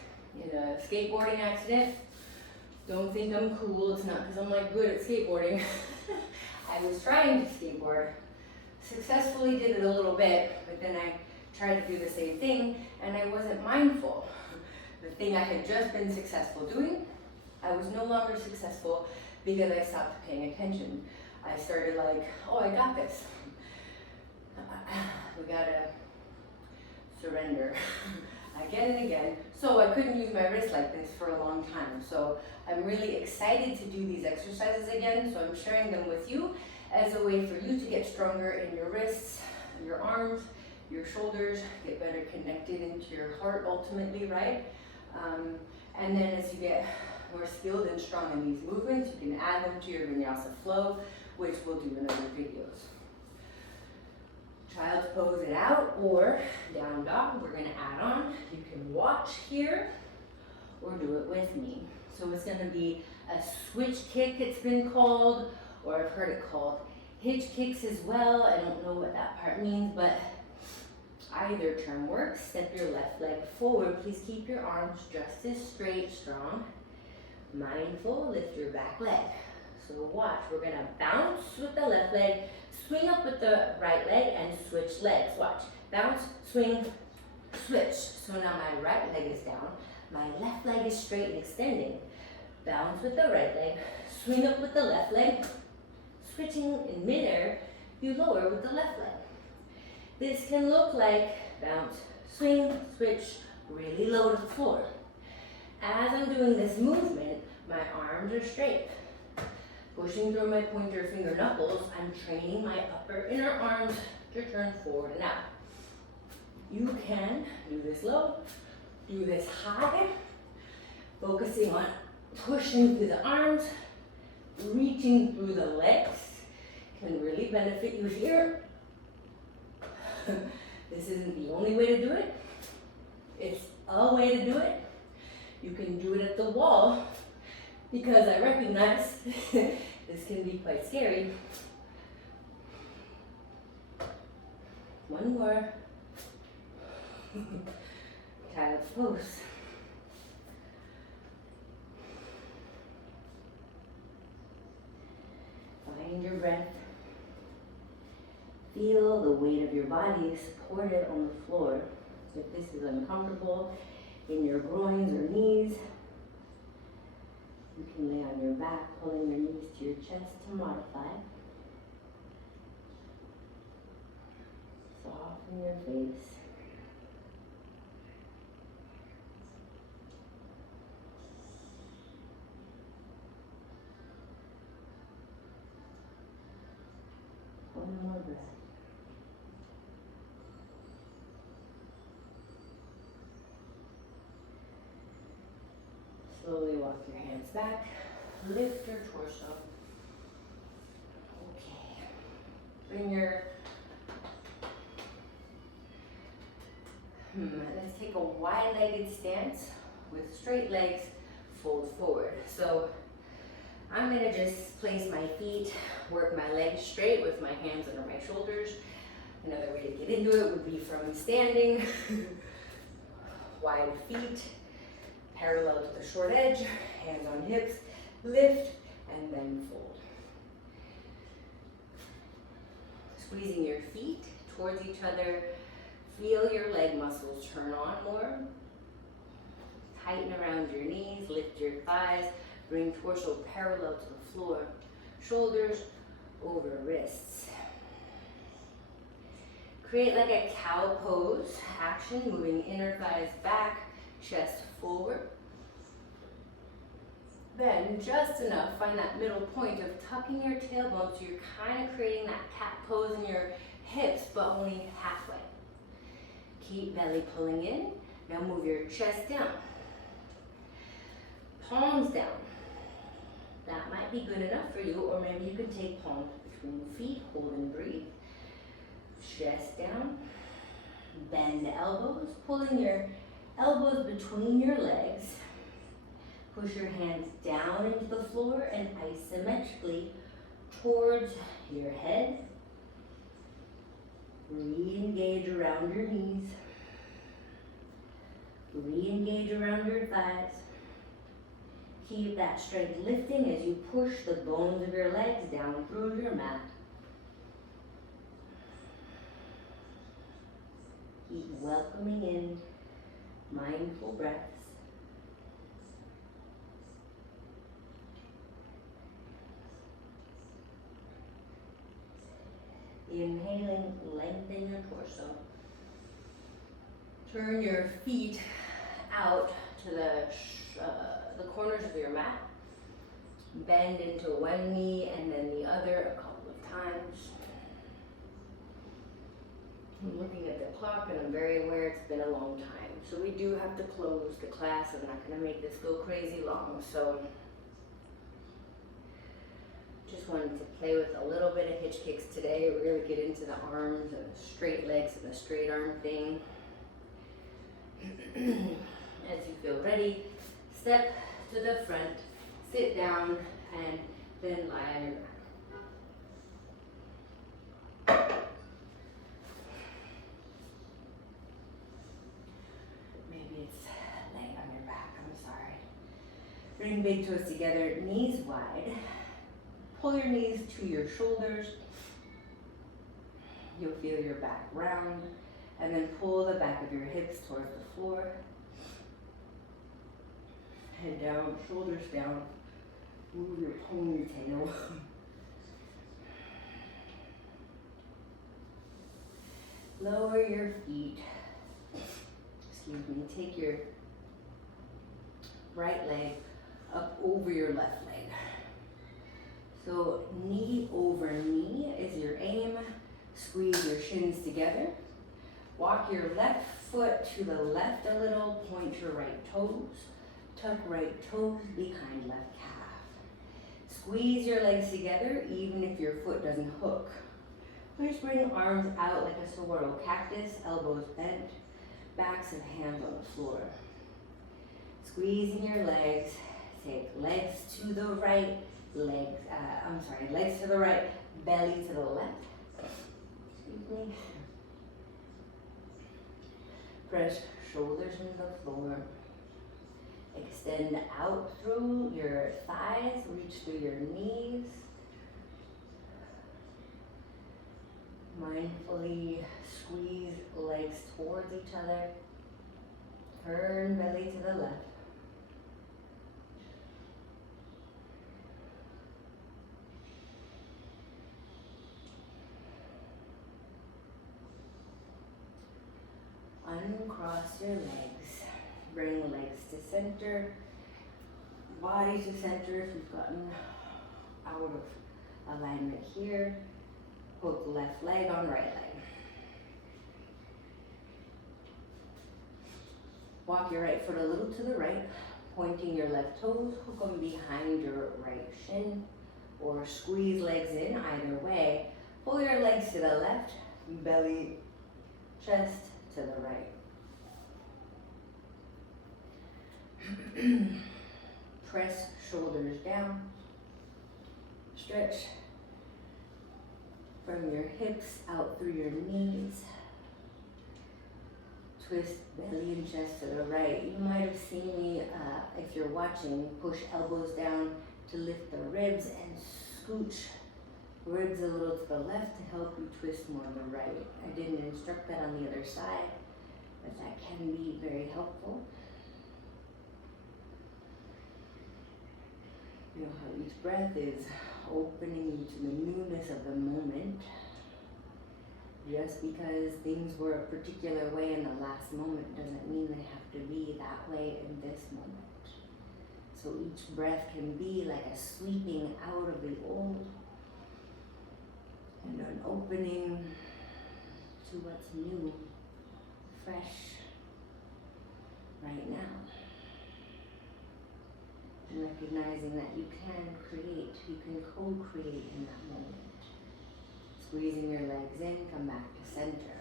in a skateboarding accident. Don't think I'm cool. It's not because I'm like good at skateboarding. I was trying to skateboard. Successfully did it a little bit, but then I tried to do the same thing and I wasn't mindful. The thing I had just been successful doing, I was no longer successful because I stopped paying attention. I started like, oh, I got this. We gotta surrender again and again. So I couldn't use my wrist like this for a long time. So I'm really excited to do these exercises again. So I'm sharing them with you as a way for you to get stronger in your wrists, your arms, your shoulders, get better connected into your heart ultimately, right? And then as you get more skilled and strong in these movements, you can add them to your vinyasa flow, which we'll do in other videos. Child's pose it out or down dog, we're gonna add on. You can watch here or do it with me. So it's gonna be a switch kick, it's been called, or I've heard it called hitch kicks as well. I don't know what that part means, but either term works. Step your left leg forward. Please keep your arms just as straight, strong. Mindful, lift your back leg. So watch, we're gonna bounce with the left leg, swing up with the right leg, and switch legs. Watch, bounce, swing, switch. So now my right leg is down, my left leg is straight and extending. Bounce with the right leg, swing up with the left leg, switching in midair, you lower with the left leg. This can look like bounce, swing, switch, really low to the floor. As I'm doing this movement, my arms are straight. Pushing through my pointer finger knuckles, I'm training my upper inner arms to turn forward and out. You can do this low, do this high, focusing on pushing through the arms, reaching through the legs, can really benefit you here. This isn't the only way to do it. It's a way to do it. You can do it at the wall because I recognize this can be quite scary. One more. Child's pose. Find your breath. Feel the weight of your body supported on the floor. If this is uncomfortable in your groins or knees, you can lay on your back, pulling your knees to your chest to modify. Soften your face. One more breath. Slowly walk your hands back, lift your torso. Okay. Bring your, let's take a wide-legged stance with straight legs, fold forward. So I'm gonna just place my feet, work my legs straight with my hands under my shoulders. Another way to get into it would be from standing, wide feet, parallel to the short edge, hands on hips, lift, and then fold. Squeezing your feet towards each other, feel your leg muscles turn on more. Tighten around your knees, lift your thighs, bring torso parallel to the floor, shoulders over wrists. Create like a cow pose action, moving inner thighs back, chest forward. Bend just enough, find that middle point of tucking your tailbone so you're kind of creating that cat pose in your hips, but only halfway. Keep belly pulling in. Now move your chest down. Palms down. That might might be good enough for you, or maybe you can take palms between feet, hold and breathe. Chest down, bend the elbows, pulling your elbows between your legs. Push your hands down into the floor and isometrically towards your head. Re-engage around your knees. Re-engage around your thighs. Keep that strength lifting as you push the bones of your legs down through your mat. Keep welcoming in mindful breaths. Inhaling, lengthen your torso. Turn your feet out to the corners of your mat. Bend into one knee and then the other a couple of times. I'm looking at the clock and I'm very aware it's been a long time. So we do have to close the class. I'm not going to make this go crazy long. So just wanted to play with a little bit of hitch kicks today. Really get into the arms and the straight legs and the straight arm thing. As you feel ready, step to the front, sit down, and then lie on your back. Maybe it's laying on your back, I'm sorry. Bring big toes together, knees wide. Pull your knees to your shoulders. You'll feel your back round, and then pull the back of your hips towards the floor. Head down, shoulders down. Move your ponytail. Lower your feet. Excuse me. Take your right leg up over your left leg. So knee over knee is your aim. Squeeze your shins together. Walk your left foot to the left a little. Point your right toes. Tuck right toes behind left calf. Squeeze your legs together even if your foot doesn't hook. Just bring arms out like a saguaro cactus, elbows bent, backs of hands on the floor. Squeezing your legs. Take legs to the right, legs to the right, belly to the left. Excuse me. Press shoulders into the floor. Extend out through your thighs, reach through your knees. Mindfully squeeze legs towards each other. Turn belly to the left. Uncross your legs. Bring legs to center. Body to center if you've gotten out of alignment here. Hook left leg on right leg. Walk your right foot a little to the right, pointing your left toes, hook them behind your right shin, or squeeze legs in, either way. Pull your legs to the left, belly, chest to the right. Press shoulders down. Stretch from your hips out through your knees. Twist belly and chest to the right. You might have seen me, if you're watching, push elbows down to lift the ribs and scooch ribs a little to the left to help you twist more to the right. I didn't instruct that on the other side, but that can be very helpful. You know how each breath is opening you to the newness of the moment. Just because things were a particular way in the last moment doesn't mean they have to be that way in this moment. So each breath can be like a sweeping out of the old and an opening to what's new, fresh, right now. And recognizing that you can create create in that moment. Squeezing your legs in, come back to center.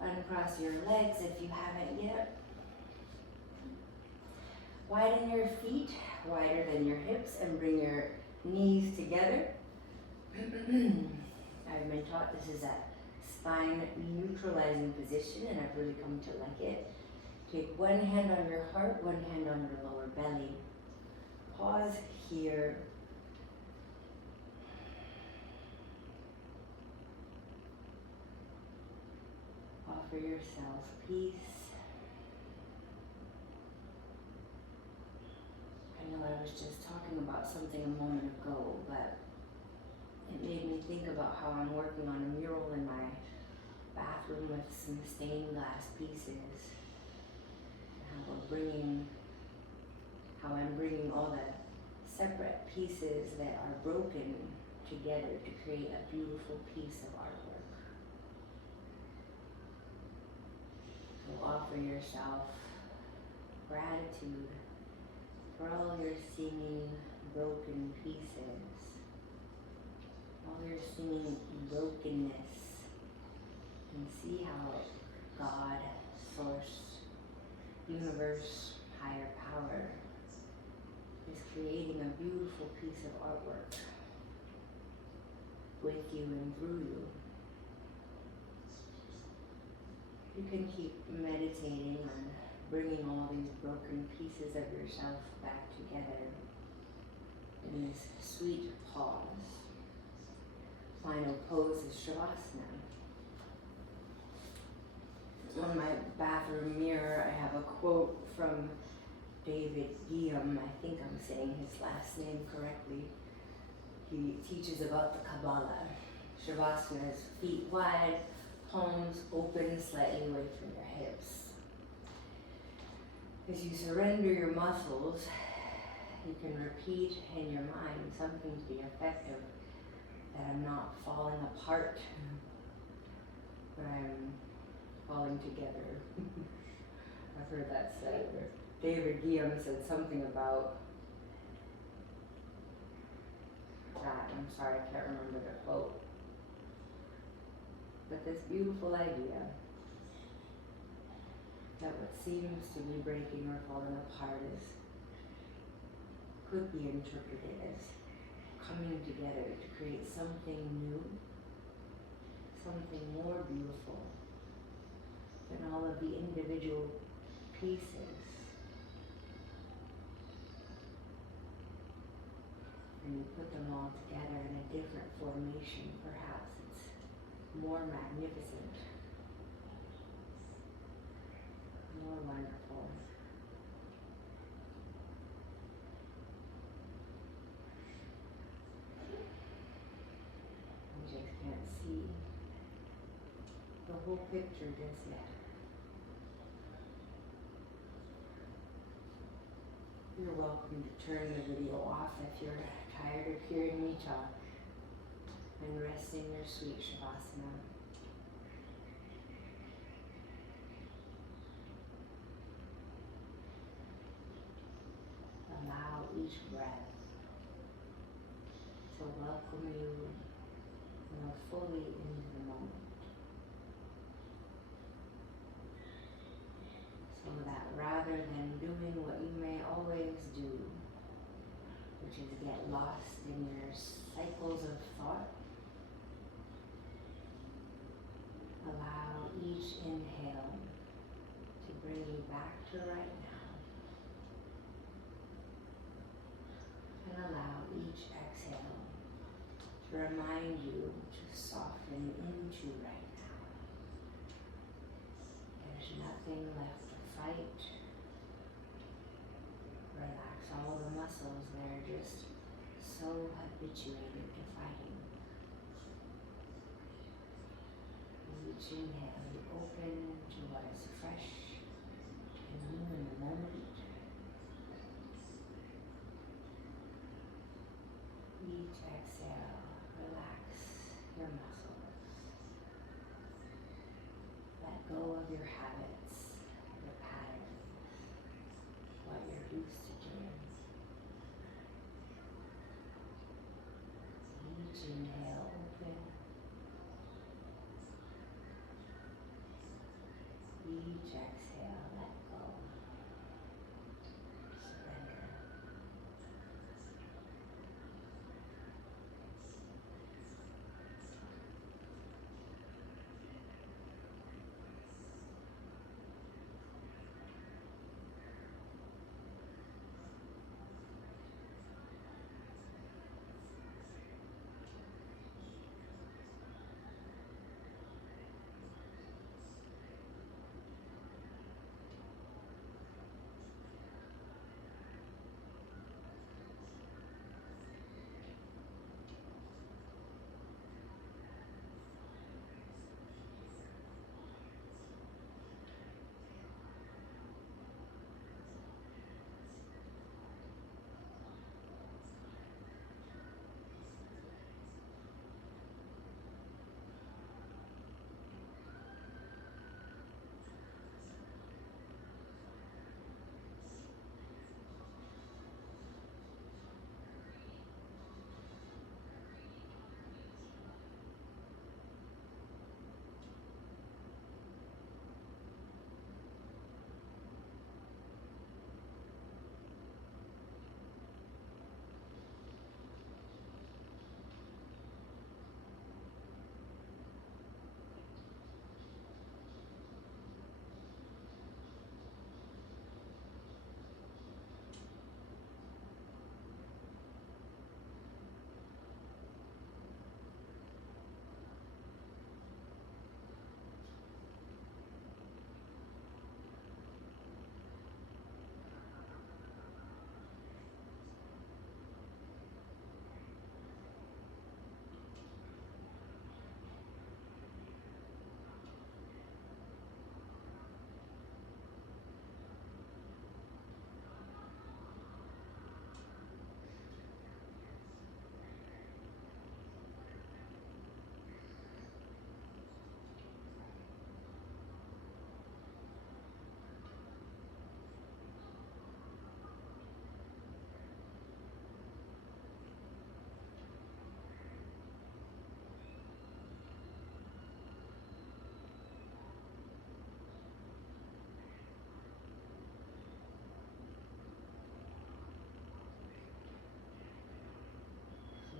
Uncross your legs if you haven't yet. Widen your feet, wider than your hips, and bring your knees together. I've been taught this is a spine neutralizing position, and I've really come to like it. Take one hand on your heart, one hand on your lower belly. Pause here. Offer yourself peace. I know I was just talking about something a moment ago, but it made me think about how I'm working on a mural in my bathroom with some stained glass pieces. How I'm bringing all the separate pieces that are broken together to create a beautiful piece of artwork. So offer yourself gratitude for all your seeming broken pieces, all your seeming brokenness, and see how God, Source, Universe, Higher Power is creating a beautiful piece of artwork with you and through you. You can keep meditating on bringing all these broken pieces of yourself back together in this sweet pause. Final pose is Shavasana. On my bathroom mirror, I have a quote from David Guillaume. I think I'm saying his last name correctly. He teaches about the Kabbalah. Shavasana is feet wide, palms open slightly away from your hips. As you surrender your muscles, you can repeat in your mind something to the effect of that I'm not falling apart, but I'm falling together. I've heard that said. David Guillaume said something about that. I'm sorry, I can't remember the quote. But this beautiful idea that what seems to be breaking or falling apart could be interpreted as coming together to create something new, something more beautiful than all of the individual pieces. And you put them all together in a different formation, perhaps it's more magnificent, more wonderful. I just can't see the whole picture just yet. You're welcome to turn the video off if you're tired of hearing me talk and rest in your sweet Shavasana. Allow each breath to welcome you more fully into the moment, so that rather than doing what you may always do, which is get lost in your cycles of thought, allow each inhale to bring you back to right now, and allow each exhale to remind you to soften into right now. There's nothing left to fight. Relax all the muscles that are just so habituated to fighting. Each inhale, you open to what is fresh and new in the moment. Each exhale, relax your muscles. Let go of your habits, your patterns, what you're used to doing. Each inhale, open. Each exhale, let go. Surrender.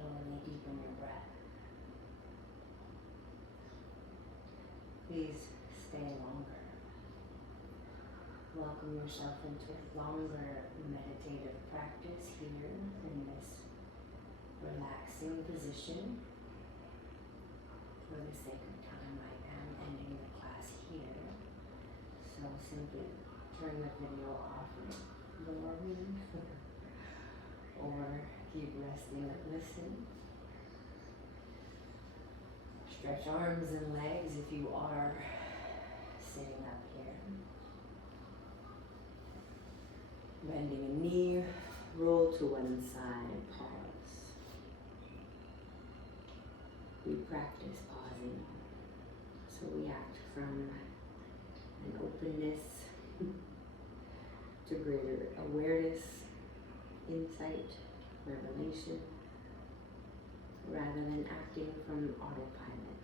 Slowly deepen your breath. Please stay longer. Welcome yourself into a longer meditative practice here in this relaxing position. For the sake of time, I am ending the class here. So simply turn the video off and ignore me. Or keep resting and listen. Stretch arms and legs if you are sitting up here. Bending a knee, roll to one side, pause. We practice pausing, so we act from an openness to greater awareness, insight, revelation, rather than acting from autopilot.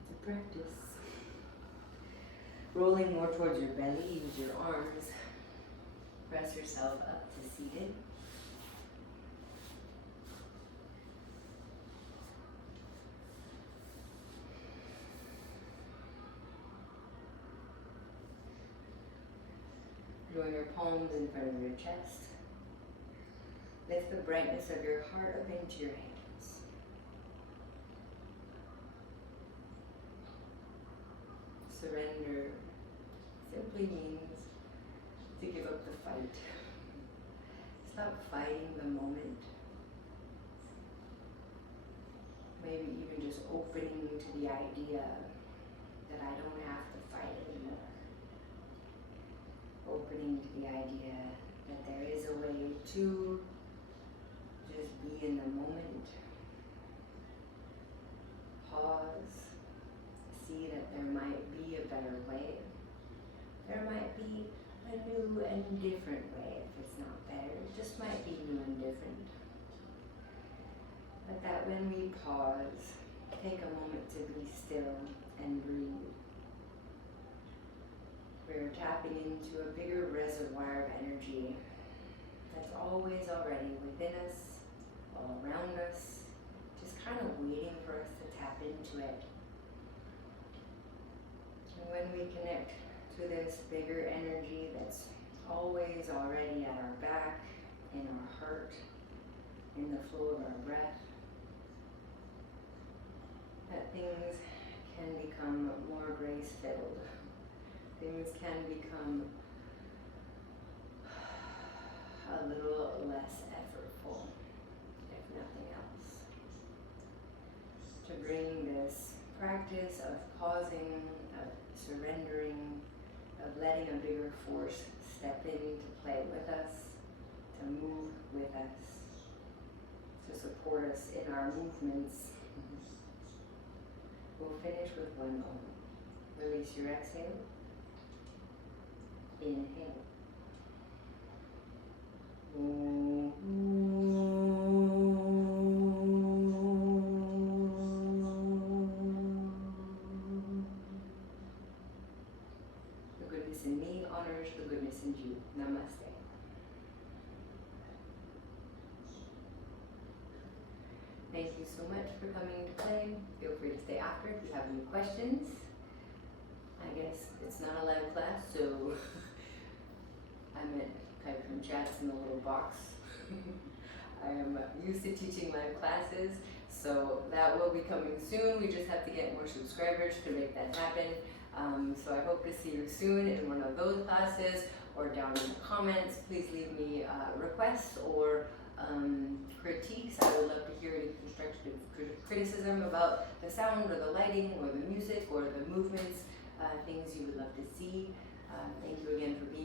It's a practice. Rolling more towards your belly, use your arms. Press yourself up to seated. Draw your palms in front of your chest. Lift the brightness of your heart up into your hands. Surrender simply means to give up the fight. Stop fighting the moment. Maybe even just opening to the idea that I don't have to fight anymore. Opening to the idea that there is a way to just be in the moment. Pause. See that there might be a better way. There might be a new and different way. If it's not better, it just might be new and different. when we pause, take a moment to be still and breathe, we're tapping into a bigger reservoir of energy that's always already within us, all around us, just kind of waiting for us to tap into it. And when we connect to this bigger energy that's always already at our back, in our heart, in the flow of our breath, that things can become more grace-filled. Things can become a little less effortful, if nothing else. To bring this practice of pausing, of surrendering, of letting a bigger force step in to play with us, to move with us, to support us in our movements. We'll finish with one moment. Release your exhale. Inhale. The goodness in me honors the goodness in you. Namaste. Thank you so much for coming to play. Feel free to stay after if you have any questions. I guess it's not a live class, so I meant type from chats in the little box. I am used to teaching live classes, so that will be coming soon. We just have to get more subscribers to make that happen. So I hope to see you soon in one of those classes or down in the comments. Please leave me requests or critiques. I would love to hear any constructive criticism about the sound or the lighting or the music or the movements, things you would love to see. Thank you again for being